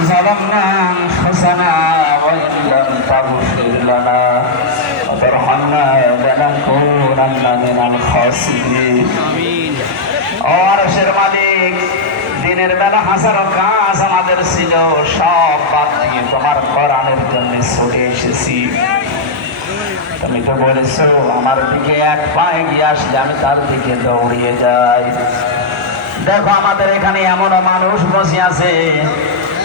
ظلمنا أنفسنا وإن لم تغفر لنا وترحمنا لنكونن من الخاسرين ও আরশের মালিক দিনের বেলা হাজারো কাজ আমাদের ছিল সব বাদ দিয়ে তোমার কোরআনের জন্য ছুটে এসেছি তুমি তো বলেছো আমার দিকে এক পায়ে গিয়ে আসলে আমি তার দিকে দৌড়িয়ে যাই দেখো আমাদের এখানে এমন মানুষ বসে আছে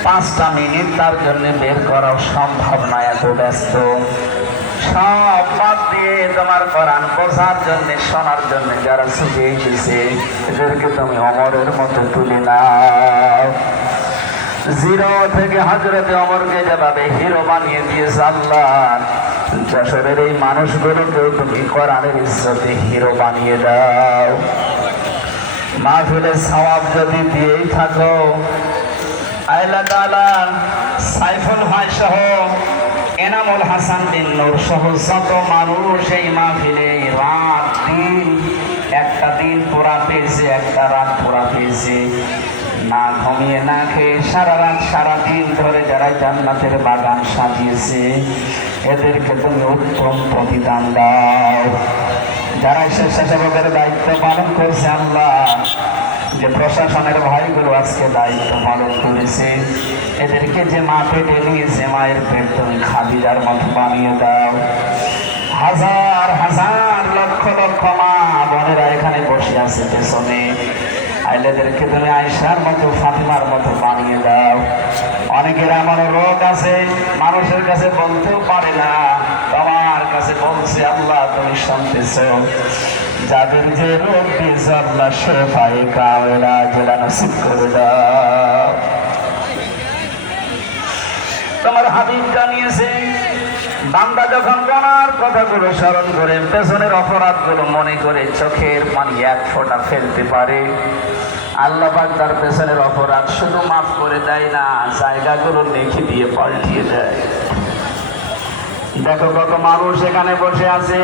পাঁচটা মিনিট তার জন্য বের করা সম্ভব না, এত ব্যস্ত। সব বাদ দিয়ে তোমার কোরআন বোঝার জন্য, শোনার জন্য যারা ছুটে এসেছে, এদেরকে তুমি অমরের মতো তুলে নাও। জিরো থেকে হজরতে অমরকে যেভাবে হিরো বানিয়ে দিয়েছে আল্লাহ, যশোরের এই মানুষগুলোকেও তুমি কোরআনের ইজ্জতে হিরো বানিয়ে দাও। মাহফিলের সওয়াব যদি দিয়েই থাকো আইলা তাআলা, সাইফুল ভাই সহ এনামুল হাসান সহ যত মানুষ এই মাহফিলে রাত দিন, একটা দিন পুরা পেয়েছে, একটা রাত পুরা পেয়েছে। না ঘুমিয়ে, না খেয়ে সারা রাত ধরে যারা জান্নাতের বাগান সাজিয়েছে, এদেরকে তুমি উত্তম প্রতিদান দাও। যারা স্বেচ্ছাসেবকের দায়িত্ব পালন করছে আল্লাহ যে প্রশাসনের ভাইগুলো আজকে দায়িত্ব পালন করেছে, এদেরকে যে মা পেটে নিয়েছে মায়ের পেট তুমি খাদিজার মতো বানিয়ে দাও। হাজার হাজার লক্ষ লক্ষ মা বোনেরা এখানে বসে আছে পেছনে। আইলেদেরকে তুমি আয়সার মতো, ফাতিমার মতো বানিয়ে দাও। অনেকের এমন রোগ আছে, মানুষের কাছে বলতেও পারে না। বলছে আল্লাহ তুমি শুনতেছ। যাদের যে রোগ দিয়েছে আল্লাহ শেফাই জেলা নসিব করে তোমার হাবিব জানিয়েছে, বান্দা যখন গোনার কথাগুলো স্মরণ করে পেছনের অপরাধগুলো মনে করে চোখের পানি এক ফোঁটা ফেলতে পারে, আল্লাহ তার পেছনের অপরাধ শুধু মাফ করে দেয় না, জায়গাগুলো লিখে দিয়ে পাল্টিয়ে দেয়। দেখো কত মানুষ এখানে বসে আছে।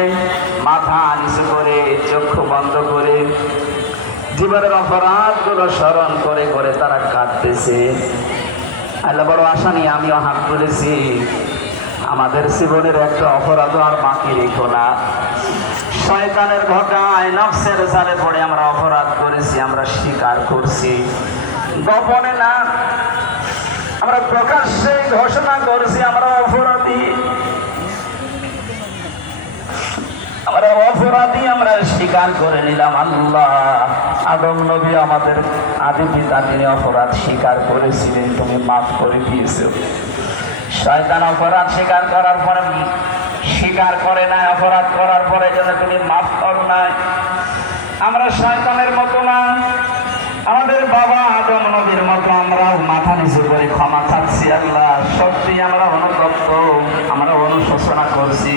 মাথা নিচু করে, চক্ষু বন্ধ করে। জীবনের অপরাধগুলো স্মরণ করে করে তারা কাঁদতেছে। আল্লাহ বড় আশা নিয়ে আমিও হাত তুলেছি। আমাদের জীবনের একটা অপরাধ আর বাকি রেখো না। শয়তানের ঘটায় নফসের জালে পড়ে আমরা অপরাধ করেছি, আমরা স্বীকার করছি। গোপনে না, আমরা প্রকাশ্যে ঘোষণা করছি, আমরা অপরাধী আমরা অপরাধী আমরা স্বীকার করে নিলাম, আল্লাহ, আদম নবী আমাদের আদি পিতা, তিনি অপরাধ স্বীকার করেছিলেন, তুমি মাফ করে দিয়েছ। শয়তান অপরাধ স্বীকার করার পরে স্বীকার করে নাই অপরাধ করার পরে যেন তুমি মাফ কর নাই আমরা শয়তানের মতো না, আমাদের বাবা আদম নবীর মতো আমরা মাথা নিচু করে ক্ষমা চাচ্ছি, আল্লাহ সত্যি আমরা অনুতপ্ত, আমরা অনুশোচনা করছি।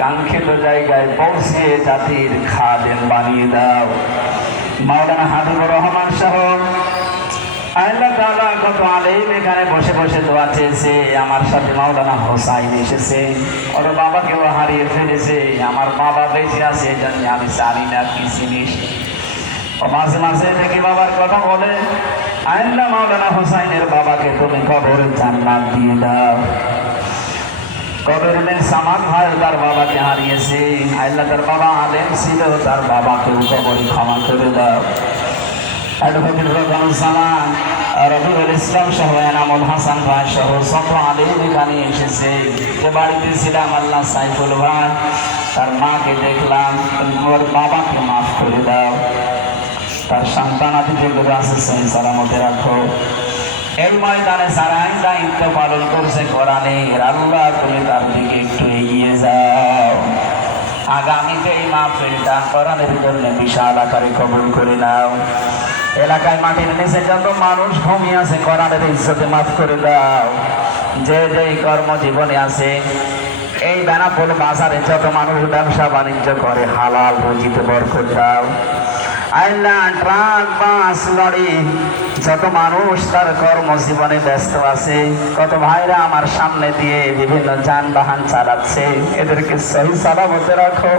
কাঙ্ক্ষিত জায়গায় পৌঁছে জাতির খাদেম বানিয়ে দাও। মাওলানা হাবিবুর রহমান সহ আল্লাহ তাআলা কত আলেম এখানে বসে বসে দোয়া চেয়েছে, আমার সাথে মাওলানা হোসাইন এসেছে, ওর বাবাকেও হারিয়ে ফেলেছে, আমার বাবা বেঁচে আছে জন্য আমি জানি না কি জিনিস। ও মাঝে মাঝে দেখি বাবার কথা বলে, আল্লাহ মাওলানা হোসাইনের বাবাকে তুমি কবর জান্নাত দিয়ে দাও। কবরুলের সামান ভাই তার বাবাকে হারিয়েছে। আল্লাহ তার বাবা আলেম ছিল, তার বাবাকে কবরে ক্ষমা করে দাও। সব এসেছে। যে বাড়িতে তার মাকে দেখলাম, ওর বাবাকে মাফ করে দাও। তার সন্তান আদি যেগুলো আছে সেই সালামতে রাখো। এই ময়দানে সারাই দায়িত্ব পালন করছে কোরআনের আল্লাহ, তুমি তার দিকে একটু এগিয়ে যাও। আগামীতে এই মাহফিলটা কোরআনের জন্য বিশাল আকারে কবুল করে নাও। এলাকায় মাটির নিচে যত মানুষ ঘুমিয়ে আছে, কোরআনের ইজ্জতে মাফ করে দাও। যে যে কর্মজীবনে আছে, এই বেনাপোল বাজারে যত মানুষ ব্যবসা বাণিজ্য করে, হালাল রুজিতে বরকত দাও। আল্লাহ ট্রাক, বাস, লরি যত মানুষ তার কর্মজীবনে ব্যস্ত আছে কত ভাইরা আমার সামনে দিয়ে বিভিন্ন যানবাহন চালাচ্ছে। এদেরকে সহি সালামতে রাখো।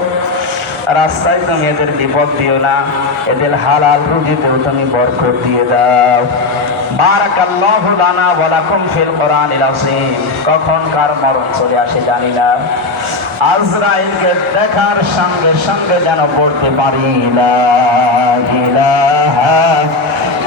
রাস্তায় তুমি এদের বিপদ দিও না। এদের হালাল রুজিতেও তুমি বরকত দিয়ে দাও। বারাকাল্লাহু লানা ওয়া ফিল কোরআনিল আযীম। কখন কার মরণ চলে আসে জানি না। আজরাইলকে দেখার সঙ্গে সঙ্গে যেন পড়তে পারি। লা ইলাহা